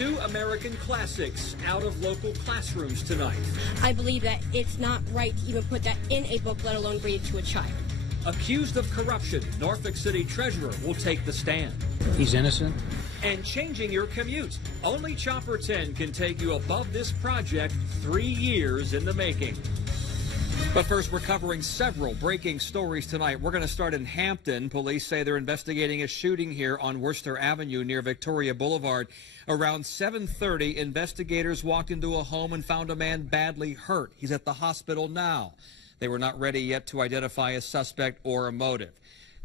2 American classics out of local classrooms tonight. I believe that it's not right to even put that in a book, let alone read it to a child. Accused of corruption, Norfolk City Treasurer will take the stand. He's innocent. And changing your commute. Only Chopper 10 can take you above this project, 3 years in the making. But first, we're covering several breaking stories tonight. We're going to start in Hampton. Police say they're investigating a shooting here on Worcester Avenue near Victoria Boulevard. Around 7:30, investigators walked into a home and found a man badly hurt. He's at the hospital now. They were not ready yet to identify a suspect or a motive.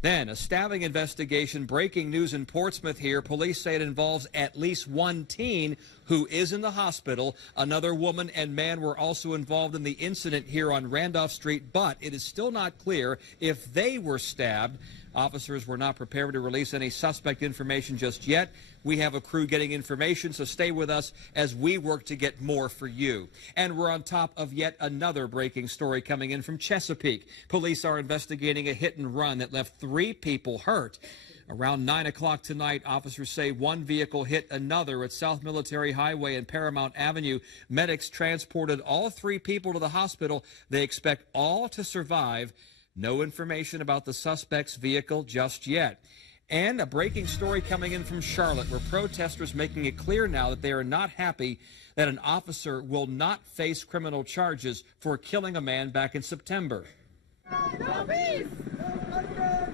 Then, a stabbing investigation. Breaking news in Portsmouth here. Police say it involves at least one teen who is in the hospital. Another woman and man were also involved in the incident here on Randolph Street, but it is still not clear if they were stabbed. Officers were not prepared to release any suspect information just yet. We have a crew getting information, so stay with us as we work to get more for you. And we're on top of yet another breaking story coming in from Chesapeake. Police are investigating a hit and run that left 3 people hurt. Around 9 o'clock tonight, officers say one vehicle hit another at South Military Highway and Paramount Avenue. Medics transported all 3 people to the hospital. They expect all to survive. No information about the suspect's vehicle just yet. And a breaking story coming in from Charlotte, where protesters making it clear now that they are not happy that an officer will not face criminal charges for killing a man back in September. No peace!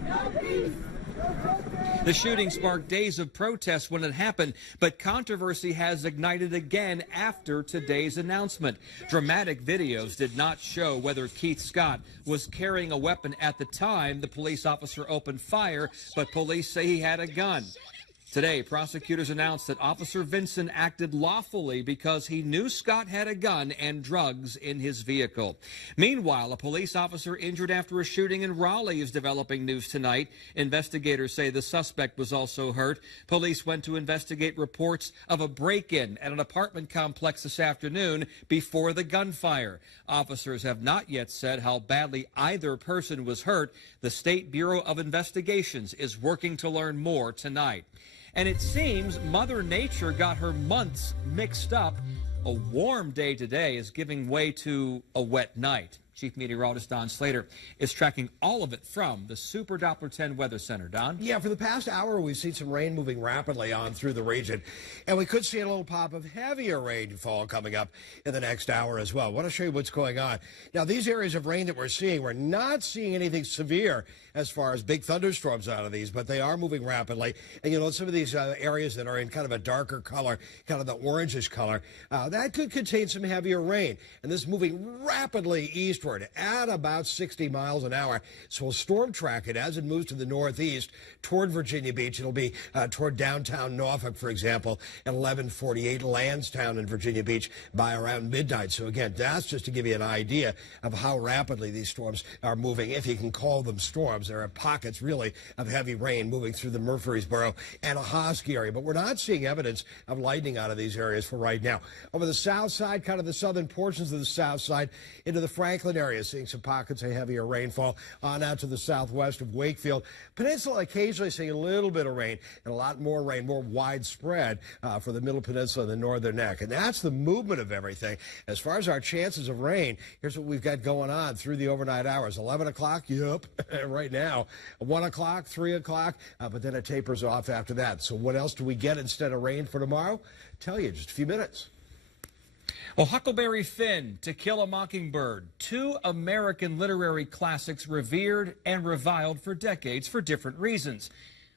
No peace! The shooting sparked days of protest when it happened, but controversy has ignited again after today's announcement. Dramatic videos did not show whether Keith Scott was carrying a weapon at the time the police officer opened fire, but police say he had a gun. Today, prosecutors announced that Officer Vinson acted lawfully because he knew Scott had a gun and drugs in his vehicle. Meanwhile, a police officer injured after a shooting in Raleigh is developing news tonight. Investigators say the suspect was also hurt. Police went to investigate reports of a break-in at an apartment complex this afternoon before the gunfire. Officers have not yet said how badly either person was hurt. The State Bureau of Investigations is working to learn more tonight. And it seems Mother Nature got her months mixed up. A warm day today is giving way to a wet night. Chief Meteorologist Don Slater is tracking all of it from the Super Doppler 10 Weather Center. Don? Yeah, for the past hour, we've seen some rain moving rapidly on through the region, and we could see a little pop of heavier rainfall coming up in the next hour as well. I want to show you what's going on. Now, these areas of rain that we're not seeing anything severe as far as big thunderstorms out of these, but they are moving rapidly. And, you know, some of these areas that are in kind of a darker color, kind of the orangish color, that could contain some heavier rain. And this is moving rapidly eastward at about 60 miles an hour. So we'll storm track it as it moves to the northeast toward Virginia Beach. It'll be toward downtown Norfolk, for example, at 11:48, Lansdowne in Virginia Beach by around midnight. So again, that's just to give you an idea of how rapidly these storms are moving, if you can call them storms. There are pockets, really, of heavy rain moving through the Murfreesboro and Ahoskie area, but we're not seeing evidence of lightning out of these areas for right now. Over the south side, kind of the southern portions of the south side, into the Franklin area, seeing some pockets of heavier rainfall on out to the southwest of Wakefield. Peninsula occasionally seeing a little bit of rain and a lot more rain, more widespread for the Middle Peninsula and the Northern Neck. And that's the movement of everything. As far as our chances of rain, here's what we've got going on through the overnight hours. 11 o'clock, yep, right now. 1 o'clock, 3 o'clock, but then it tapers off after that. So what else do we get instead of rain for tomorrow? Tell you in just a few minutes. Well, Huckleberry Finn, To Kill a Mockingbird, 2 American literary classics revered and reviled for decades for different reasons.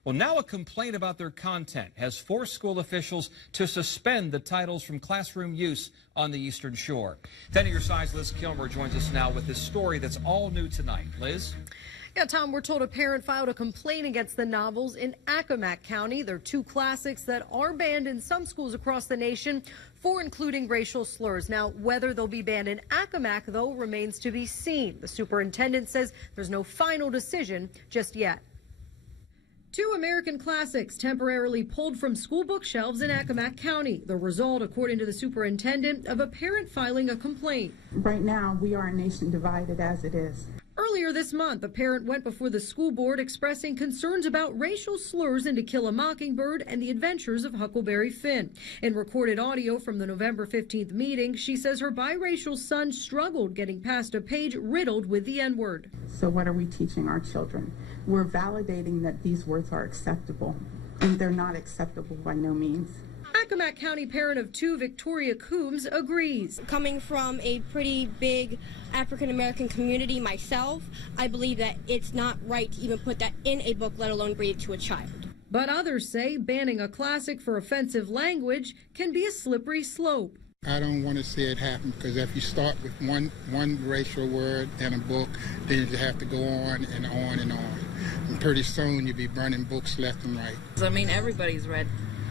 Well, now a complaint about their content has forced school officials to suspend the titles from classroom use on the Eastern Shore. 10 of your size, Liz Kilmer joins us now with this story that's all new tonight. Liz? Yeah, Tom, we're told a parent filed a complaint against the novels in Accomack County. They're 2 classics that are banned in some schools across the nation for including racial slurs. Now, whether they'll be banned in Accomack, though, remains to be seen. The superintendent says there's no final decision just yet. 2 American classics temporarily pulled from school bookshelves in Accomack County. The result, according to the superintendent, of a parent filing a complaint. Right now, we are a nation divided as it is. Earlier this month, a parent went before the school board expressing concerns about racial slurs in To Kill a Mockingbird and The Adventures of Huckleberry Finn. In recorded audio from the November 15th meeting, she says her biracial son struggled getting past a page riddled with the N-word. So what are we teaching our children? We're validating that these words are acceptable, and they're not acceptable by no means. Accomack County parent of 2, Victoria Coombs, agrees. Coming from a pretty big African-American community myself, I believe that it's not right to even put that in a book, let alone read it to a child. But others say banning a classic for offensive language can be a slippery slope. I don't want to see it happen, because if you start with one racial word in a book, then you have to go on and on and on. And pretty soon you'll be burning books left and right. I mean, everybody's read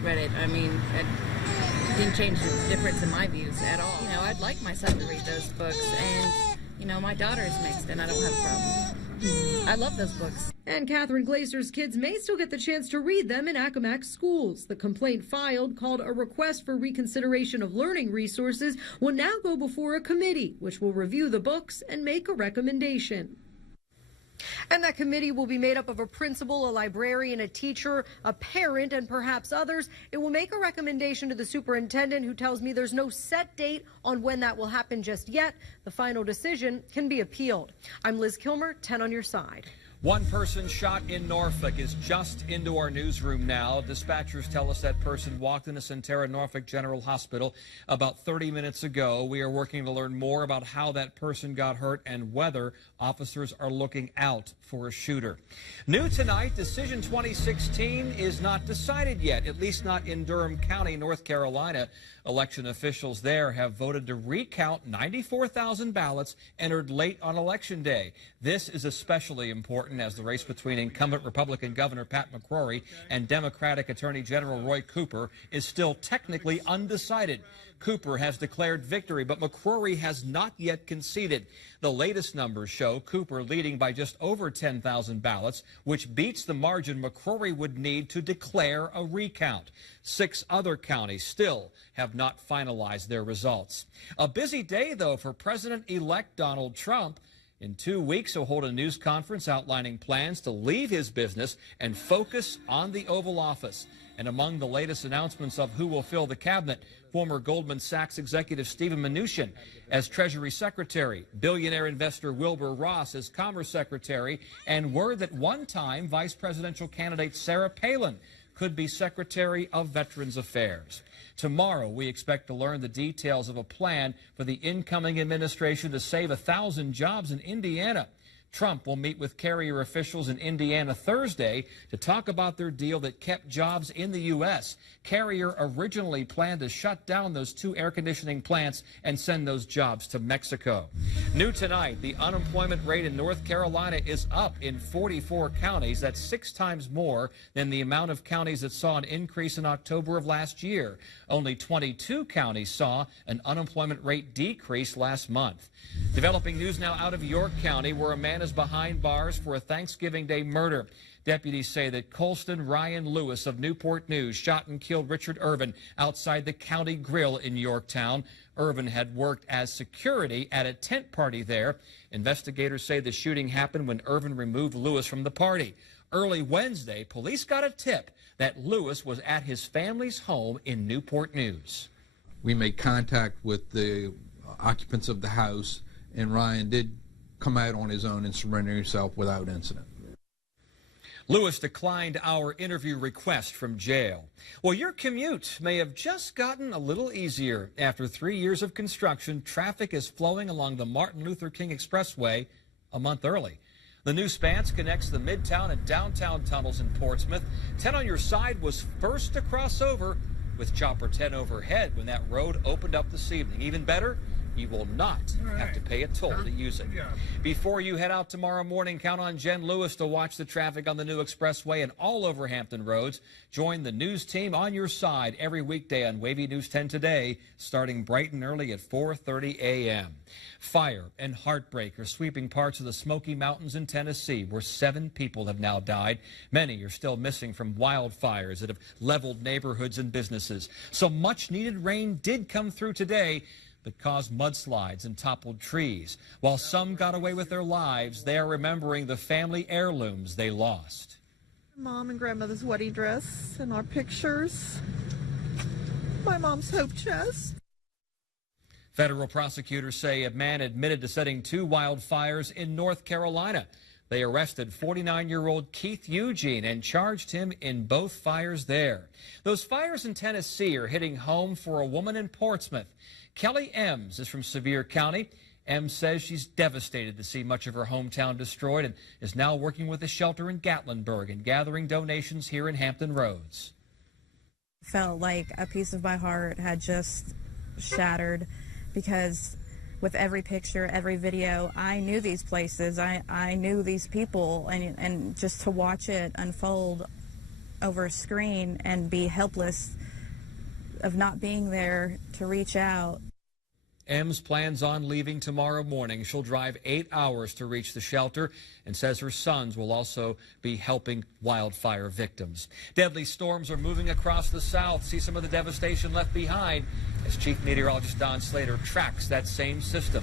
it. I mean, it didn't change the difference in my views at all. You know, I'd like my son to read those books, and, you know, my daughter is mixed, and I don't have a problem. I love those books. And Catherine Glaser's kids may still get the chance to read them in Accomack schools. The complaint filed, called a request for reconsideration of learning resources, will now go before a committee, which will review the books and make a recommendation. And that committee will be made up of a principal, a librarian, a teacher, a parent, and perhaps others. It will make a recommendation to the superintendent, who tells me there's no set date on when that will happen just yet. The final decision can be appealed. I'm Liz Kilmer, 10 on your side. One person shot in Norfolk is just into our newsroom now. Dispatchers tell us that person walked into Centera Norfolk General Hospital about 30 minutes ago. We are working to learn more about how that person got hurt and whether officers are looking out for a shooter. New tonight, Decision 2016 is not decided yet, at least not in Durham County, North Carolina. Election officials there have voted to recount 94,000 ballots entered late on Election Day. This is especially important as the race between incumbent Republican Governor Pat McCrory and Democratic Attorney General Roy Cooper is still technically undecided. Cooper has declared victory, but McCrory has not yet conceded. The latest numbers show Cooper leading by just over 10,000 ballots, which beats the margin McCrory would need to declare a recount. 6 other counties still have not finalized their results. A busy day, though, for President-elect Donald Trump. In 2 weeks, he'll hold a news conference outlining plans to leave his business and focus on the Oval Office. And among the latest announcements of who will fill the cabinet, former Goldman Sachs executive Steven Mnuchin as Treasury Secretary, billionaire investor Wilbur Ross as Commerce Secretary, and word that one-time vice presidential candidate Sarah Palin could be Secretary of Veterans Affairs. Tomorrow, we expect to learn the details of a plan for the incoming administration to save 1,000 jobs in Indiana. Trump will meet with carrier officials in Indiana Thursday to talk about their deal that kept jobs in the U.S. Carrier originally planned to shut down those 2 air conditioning plants and send those jobs to Mexico. New tonight, the unemployment rate in North Carolina is up in 44 counties. That's 6 times more than the amount of counties that saw an increase in October of last year. Only 22 counties saw an unemployment rate decrease last month. Developing news now out of York County, where a man is behind bars for a Thanksgiving Day murder. Deputies say that Colston Ryan Lewis of Newport News shot and killed Richard Irvin outside the county grill in Yorktown. Irvin had worked as security at a tent party there. Investigators say the shooting happened when Irvin removed Lewis from the party. Early Wednesday, police got a tip that Lewis was at his family's home in Newport News. We made contact with the occupants of the house, and Ryan did come out on his own and surrender himself without incident. Lewis declined our interview request from jail. Well, your commute may have just gotten a little easier. After 3 years of construction, traffic is flowing along the Martin Luther King Expressway a month early. The new span connects the Midtown and Downtown tunnels in Portsmouth. 10 on your side was first to cross over with Chopper 10 overhead when that road opened up this evening. Even better, you will not have to pay a toll to use it. Before you head out tomorrow morning, count on Jen Lewis to watch the traffic on the new expressway and all over Hampton roads. Join the news team on your side every weekday on WAVY News 10 Today, starting bright and early at 4:30 a.m. Fire and heartbreak are sweeping parts of the Smoky Mountains in Tennessee, where 7 people have now died. Many are still missing from wildfires that have leveled neighborhoods and businesses. So much needed rain did come through today, that caused mudslides and toppled trees. While some got away with their lives, they are remembering the family heirlooms they lost. Mom and grandmother's wedding dress and our pictures. My mom's hope chest. Federal prosecutors say a man admitted to setting 2 wildfires in North Carolina. They arrested 49-year-old Keith Eugene and charged him in both fires there. Those fires in Tennessee are hitting home for a woman in Portsmouth. Kelly Ems is from Sevier County. Ems says she's devastated to see much of her hometown destroyed and is now working with a shelter in Gatlinburg and gathering donations here in Hampton Roads. Felt like a piece of my heart had just shattered, because with every picture, every video, I knew these places, I knew these people, and just to watch it unfold over a screen and be helpless of not being there to reach out. Ems plans on leaving tomorrow morning. She'll drive 8 hours to reach the shelter and says her sons will also be helping wildfire victims. Deadly storms are moving across the South. See some of the devastation left behind as Chief Meteorologist Don Slater tracks that same system.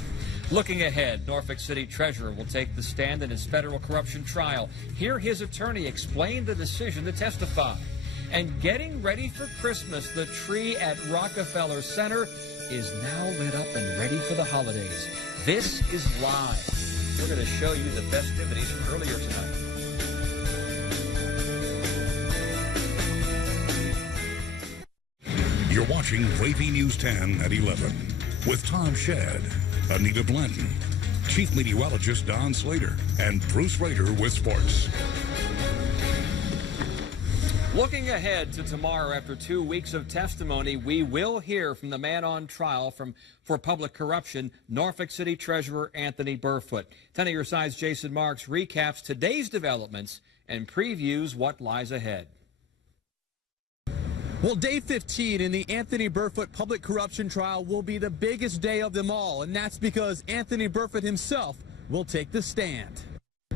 Looking ahead, Norfolk City Treasurer will take the stand in his federal corruption trial. Hear his attorney explain the decision to testify. And getting ready for Christmas, the tree at Rockefeller Center is now lit up and ready for the holidays. This is live. We're going to show you the festivities from earlier tonight. You're watching WAVY News 10 at 11 with Tom Shedd, Anita Blanton, Chief Meteorologist Don Slater, and Bruce Rader with sports. Looking ahead to tomorrow, after 2 weeks of testimony, we will hear from the man on trial for public corruption, Norfolk City Treasurer Anthony Burfoot. 10 of your side's Jason Marks recaps today's developments and previews what lies ahead. Well, day 15 in the Anthony Burfoot public corruption trial will be the biggest day of them all, and that's because Anthony Burfoot himself will take the stand.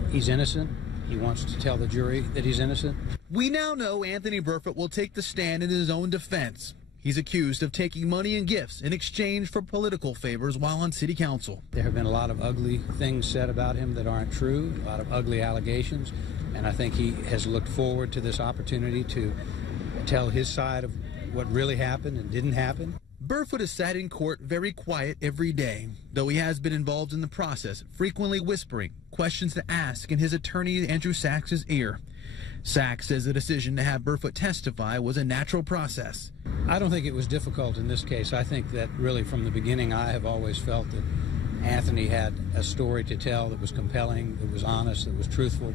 He's innocent. He wants to tell the jury that he's innocent. We now know Anthony Burfoot will take the stand in his own defense. He's accused of taking money and gifts in exchange for political favors while on city council. There have been a lot of ugly things said about him that aren't true, a lot of ugly allegations, and I think he has looked forward to this opportunity to tell his side of what really happened and didn't happen. Burfoot has sat in court very quiet every day, though he has been involved in the process, frequently whispering questions to ask in his attorney Andrew Sachs's ear. Sachs says the decision to have Burfoot testify was a natural process. I don't think it was difficult in this case. I think that really from the beginning I have always felt that Anthony had a story to tell that was compelling, that was honest, that was truthful,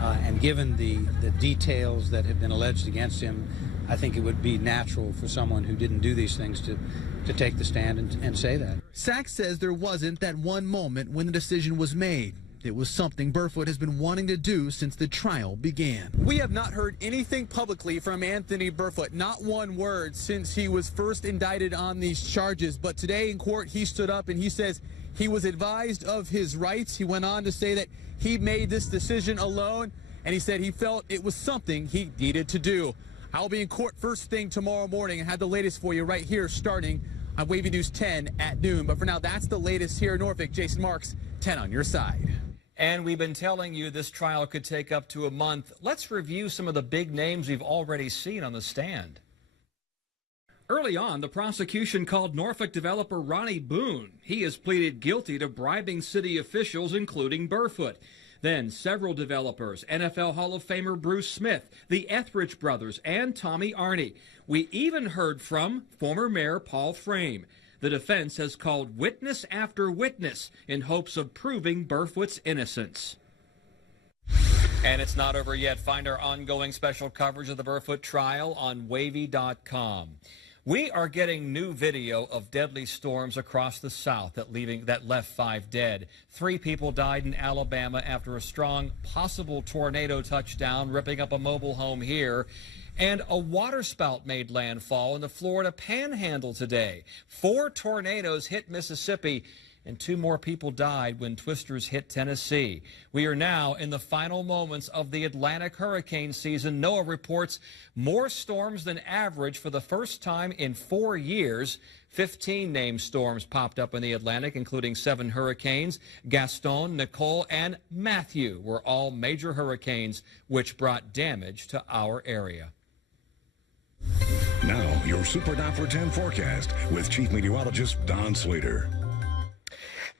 and given the details that have been alleged against him, I think it would be natural for someone who didn't do these things to take the stand and say that. Sachs says there wasn't that one moment when the decision was made. It was something Burfoot has been wanting to do since the trial began. We have not heard anything publicly from Anthony Burfoot, not one word, since he was first indicted on these charges. But today in court, he stood up and he says he was advised of his rights. He went on to say that he made this decision alone, and he said he felt it was something he needed to do. I'll be in court first thing tomorrow morning and have the latest for you right here starting on WAVY News 10 at noon. But for now, that's the latest here in Norfolk. Jason Marks, 10 on your side. And we've been telling you this trial could take up to a month. Let's review some of the big names we've already seen on the stand. Early on, the prosecution called Norfolk developer Ronnie Boone. He has pleaded guilty to bribing city officials, including Burfoot. Then several developers, NFL Hall of Famer Bruce Smith, the Etheridge brothers, and Tommy Arney. We even heard from former Mayor Paul Frame. The defense has called witness after witness in hopes of proving Burfoot's innocence. And it's not over yet. Find our ongoing special coverage of the Burfoot trial on WAVY.com. We are getting new video of deadly storms across the South that left 5 dead. 3 people died in Alabama after a strong possible tornado touchdown, ripping up a mobile home here. And a waterspout made landfall in the Florida Panhandle today. 4 tornadoes hit Mississippi, and 2 more people died when twisters hit Tennessee. We are now in the final moments of the Atlantic hurricane season. NOAA reports more storms than average for the first time in 4 years. 15 named storms popped up in the Atlantic, including 7 hurricanes. Gaston, Nicole, and Matthew were all major hurricanes, which brought damage to our area. Now, your Super Doppler 10 forecast with Chief Meteorologist Don Slater.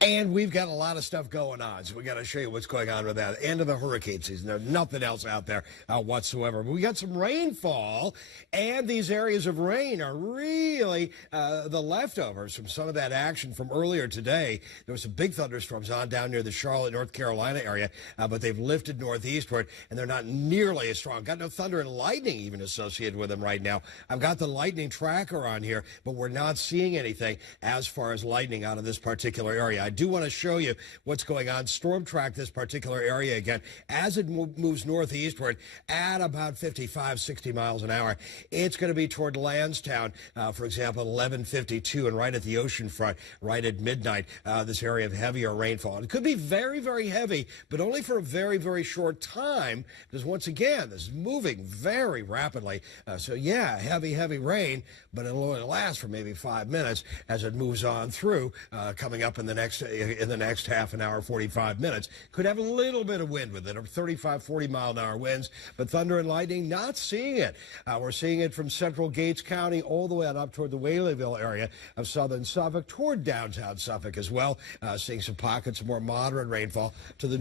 And we've got a lot of stuff going on, so we got to show you what's going on with that. End of the hurricane season. There's nothing else out there whatsoever. But we got some rainfall, and these areas of rain are really the leftovers from some of that action from earlier today. There was some big thunderstorms on down near the Charlotte, North Carolina area, but they've lifted northeastward, and they're not nearly as strong. Got no thunder and lightning even associated with them right now. I've got the lightning tracker on here, but we're not seeing anything as far as lightning out of this particular area. I do want to show you what's going on. Storm track this particular area again as it moves northeastward at about 55, 60 miles an hour. It's going to be toward Lansdowne, for example, 11:52, and right at the ocean front, right at midnight, this area of heavier rainfall. And it could be very, very heavy, but only for a very, very short time, because once again, this is moving very rapidly. So yeah, heavy, heavy rain, but it'll only last for maybe 5 minutes as it moves on through, coming up in the next half an hour, 45 minutes. Could have a little bit of wind with it, 35, 40 mile an hour winds, but thunder and lightning, not seeing it. We're seeing it from central Gates County all the way on up toward the Whaleyville area of southern Suffolk, toward downtown Suffolk as well. Seeing some pockets of more moderate rainfall to the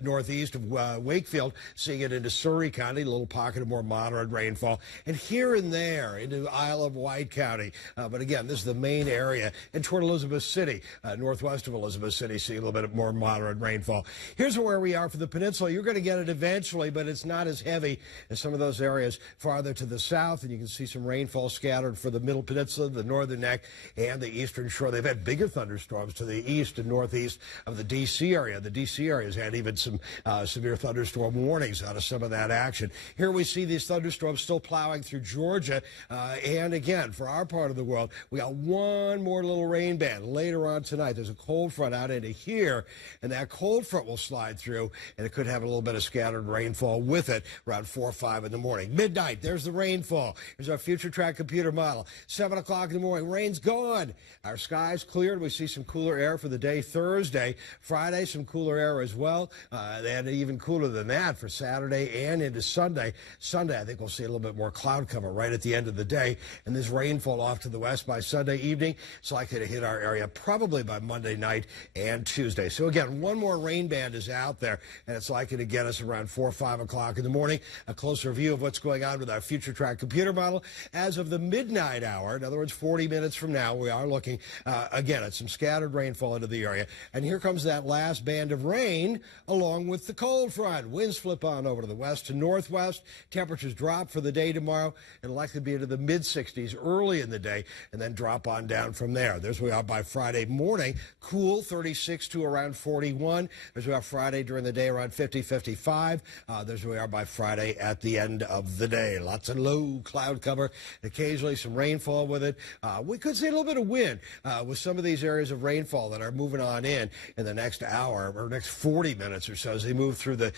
northeast of Wakefield, seeing it into Surrey County, a little pocket of more moderate rainfall, and here and there into Isle of Wight County. But again, this is the main area, and toward Elizabeth City, northwest of Elizabeth City, see a little bit more moderate rainfall. Here's where we are for the peninsula. You're going to get it eventually, but it's not as heavy as some of those areas farther to the south, and you can see some rainfall scattered for the middle peninsula, the northern neck, and the eastern shore. They've had bigger thunderstorms to the east and northeast of the D.C. area. The D.C. area has had even some severe thunderstorm warnings out of some of that action. Here we see these thunderstorms still plowing through Georgia, and again, for our part of the world, we got one more little rain band later on tonight. There's a cold front out into here, and that cold front will slide through, and it could have a little bit of scattered rainfall with it around 4 or 5 in the morning. Midnight, there's the rainfall. Here's our future track computer model. 7 o'clock in the morning, rain's gone. Our skies cleared. We see some cooler air for the day Thursday. Friday, some cooler air as well. And even cooler than that for Saturday and into Sunday. Sunday, I think we'll see a little bit more cloud cover right at the end of the day, and this rainfall off to the west by Sunday evening. It's likely to hit our area probably by Monday night and Tuesday. So again, one more rain band is out there, and it's likely to get us around 4 or 5 o'clock in the morning. A closer view of what's going on with our future track computer model as of the midnight hour. In other words, 40 minutes from now, we are looking again at some scattered rainfall into the area. And here comes that last band of rain along with the cold front. Winds flip on over to the west to northwest. Temperatures drop for the day tomorrow. It'll likely be into the mid-60s early in the day and then drop on down from there. There's where we are by Friday morning. Cool, 36 to around 41. There's where we are Friday during the day around 50, 55. There's where we are by Friday at the end of the day. Lots of low cloud cover, occasionally some rainfall with it. We could see a little bit of wind with some of these areas of rainfall that are moving on in the next hour or next 40 minutes or so as they move through the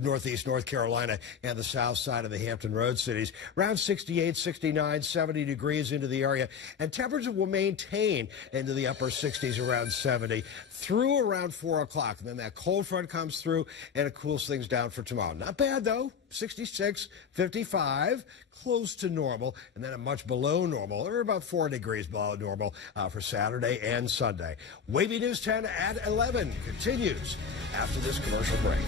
northeast North Carolina and the south side of the Hampton Road cities. Around 68, 69, 70 degrees into the area, and temperatures will maintain into the upper 60s around 70 through around 4 o'clock. And then that cold front comes through and it cools things down for tomorrow. Not bad, though. 66, 55, close to normal, and then a much below normal, or about 4 degrees below normal for Saturday and Sunday. WAVY News 10 at 11 continues after this commercial break.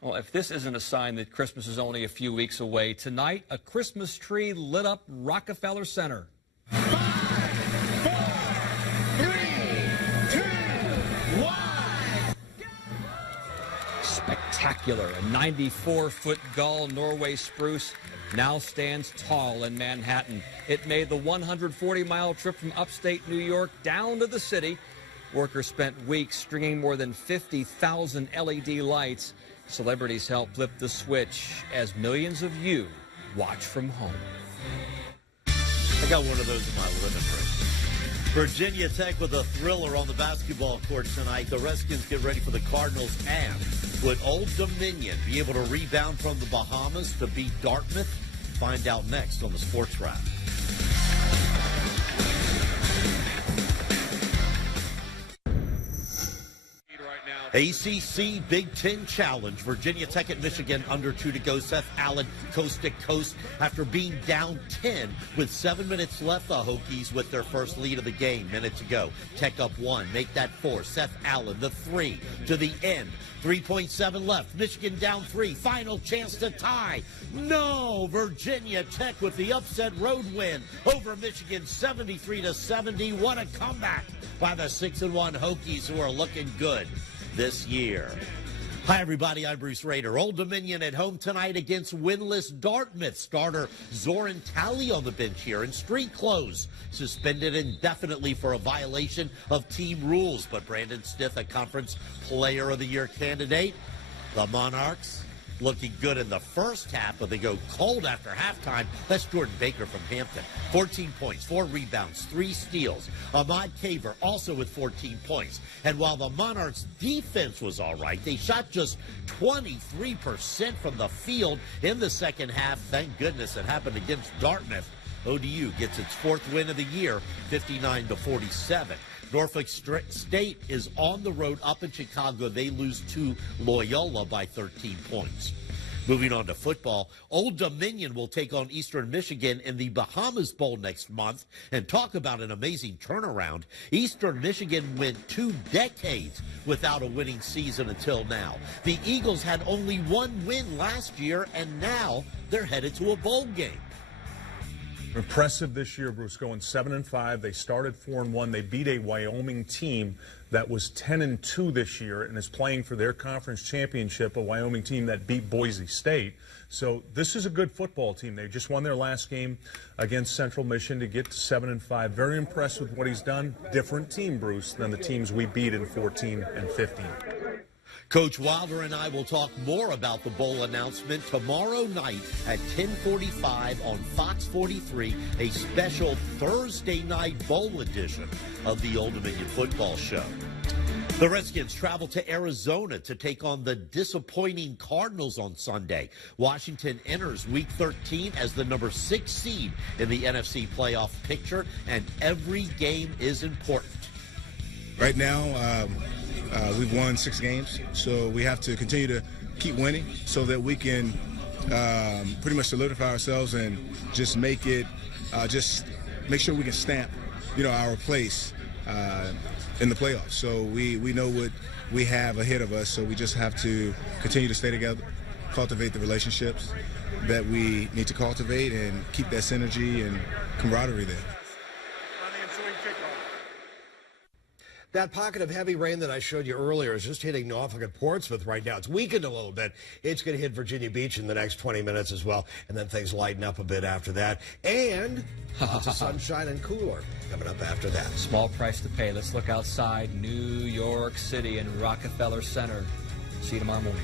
Well, if this isn't a sign that Christmas is only a few weeks away, tonight a Christmas tree lit up Rockefeller Center. 5, 4, 3, 2, 1. Spectacular. A 94-foot Gall Norway spruce now stands tall in Manhattan. It made the 140-mile trip from upstate New York down to the city. Workers spent weeks stringing more than 50,000 LED lights. Celebrities helped flip the switch as millions of you watch from home. got one of those in my living room. Virginia Tech with a thriller on the basketball court tonight. The Redskins get ready for the Cardinals. And would Old Dominion be able to rebound from the Bahamas to beat Dartmouth? Find out next on the Sports Wrap. ACC Big Ten Challenge. Virginia Tech at Michigan, under 2 to go. Seth Allen coast to coast after being down 10 with 7 minutes left. The Hokies with their first lead of the game. Minute to go. Tech up 1. Make that 4. Seth Allen, the 3 to the end. 3.7 left. Michigan down 3. Final chance to tie. No! Virginia Tech with the upset road win over Michigan, 73-70. What a comeback by the 6-1 Hokies, who are looking good this year. Hi, everybody. I'm Bruce Rader. Old Dominion at home tonight against winless Dartmouth. Starter Zoran Talley on the bench here in street clothes, suspended indefinitely for a violation of team rules. But Brandon Stith, a Conference Player of the Year candidate. The Monarchs looking good in the first half, but they go cold after halftime. That's Jordan Baker from Hampton. 14 points, 4 rebounds, 3 steals. Ahmad Kaver also with 14 points. And while the Monarchs' defense was all right, they shot just 23% from the field in the second half. Thank goodness it happened against Dartmouth. ODU gets its 4th win of the year, 59-47. Norfolk State is on the road up in Chicago. They lose to Loyola by 13 points. Moving on to football, Old Dominion will take on Eastern Michigan in the Bahamas Bowl next month. And talk about an amazing turnaround. Eastern Michigan went 2 decades without a winning season until now. The Eagles had only 1 win last year, and now they're headed to a bowl game. Impressive this year, Bruce, going 7-5. They started 4-1. They beat a Wyoming team that was 10-2 this year and is playing for their conference championship, a Wyoming team that beat Boise State. So this is a good football team. They just won their last game against Central Michigan to get to 7-5. Very impressed with what he's done. Different team, Bruce, than the teams we beat in 14 and 15. Coach Wilder and I will talk more about the bowl announcement tomorrow night at 10:45 on Fox 43, a special Thursday night bowl edition of the Old Dominion Football Show. The Redskins travel to Arizona to take on the disappointing Cardinals on Sunday. Washington enters Week 13 as the number 6 seed in the NFC playoff picture, and every game is important. Right now, we've won 6 games, so we have to continue to keep winning so that we can pretty much solidify ourselves and just make it, just make sure we can stamp, our place in the playoffs. So we know what we have ahead of us, so we just have to continue to stay together, cultivate the relationships that we need to cultivate, and keep that synergy and camaraderie there. That pocket of heavy rain that I showed you earlier is just hitting Norfolk and Portsmouth right now. It's weakened a little bit. It's going to hit Virginia Beach in the next 20 minutes as well, and then things lighten up a bit after that. And lots of sunshine and cooler coming up after that. Small price to pay. Let's look outside New York City and Rockefeller Center. See you tomorrow morning.